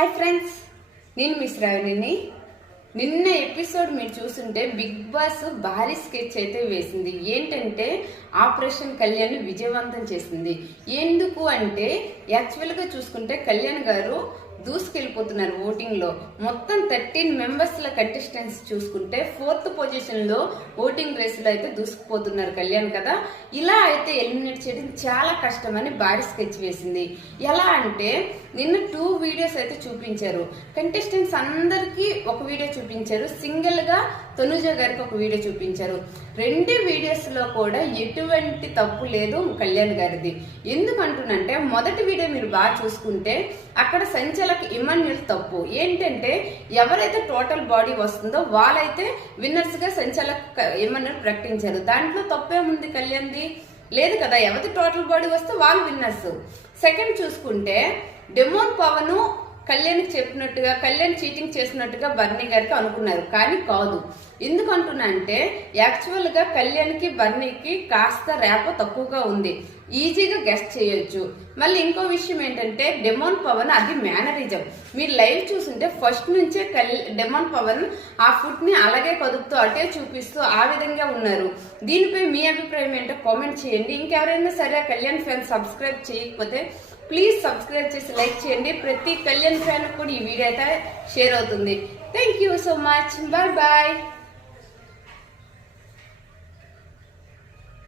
Hi friends, నేను miss రావిని. నిన్న episode మీరు చూస్తుంటే బిగ్ బాస్ భారీ స్కెచ్ అయితే వేసింది. ఏంటంటే ఆపరేషన్ కళ్యాణ్ విజయవంతం చేసింది. ఎందుకు అంటే యాక్చువల్గా చూసుకుంటే కళ్యాణ్ గారు దూసుకెళ్ళిపోతున్నారు ఓటింగ్ లో. మొత్తం 13 మెంబర్స్ ల కంటెస్టెంట్స్ చూసుకుంటే 4th పొజిషన్ లో ఓటింగ్ రేస్ లో అయితే దూసుకుపోతున్నారు కళ్యాణ్ కదా. ఇలా అయితే ఎలిమినేట్ చేయడం చాలా కష్టమని భారీ స్కెచ్ వేసింది. ఎలా అంటే నిన్న 2 వీడియోస్ అయితే చూపించారు. కంటెస్టెంట్స్ అందరికి ఒక వీడియో చూపించారు, సింగిల్ గా తనుజ గారికి ఒక వీడియో చూపించారు. 2 వీడియోస్ లో కూడా ఎటువంటి తప్పు లేదు కళ్యాణ్ గారిది. ఎందుకంటున్నంటే మొదటి వీడియో మీరు బాగా చూసుకుంటే అక్కడ సంచలక్ ఇమాన్యుల్ తప్పు ఏంటంటే ఎవరైతే టోటల్ బాడీ వస్తుందో వాళ్ళైతే విన్నర్స్ గా సంచలక్ ఇమాన్యుల్ ప్రకటించారు. దాంట్లో తప్పేముంది కళ్యాణ్ది? లేదు కదా. ఎవరి టోటల్ బాడీ వస్తే వాళ్ళు విన్నర్స్. సెకండ్ చూసుకుంటే డెమోన్ పవన్ కళ్యాణ్ చెప్పినట్టుగా కళ్యాణ్ చీటింగ్ చేసినట్టుగా బర్నీ గారికి అనుకున్నారు, కానీ కాదు. ఎందుకు అంటున్నా అంటే యాక్చువల్ గా కళ్యాణ్ కి బర్నీకి కాస్త ర్యాపో తక్కువగా ఉంది, ఈజీగా గెస్ట్ చేయొచ్చు. మళ్ళీ ఇంకో విషయం ఏంటంటే డెమోన్ పవన్ అది మేనరిజం. మీరు లైవ్ చూస్తుంటే ఫస్ట్ నుంచే డెమోన్ పవన్ ఆ ఫుడ్ ని అలాగే కదుపుతూ అటే చూపిస్తూ ఆ విధంగా ఉన్నారు. దీనిపై మీ అభిప్రాయం ఏంటో కామెంట్ చేయండి. ఇంకెవరైనా సరే కళ్యాణ్ ఫ్యాన్స్ సబ్స్క్రైబ్ చేయకపోతే ప్లీజ్ సబ్స్క్రైబ్ చేసి లైక్ చేయండి. ప్రతి కళ్యాణ్ ఫ్యాన్ కూడా ఈ వీడియో అయితే షేర్ అవుతుంది. Thank you so much. Bye bye.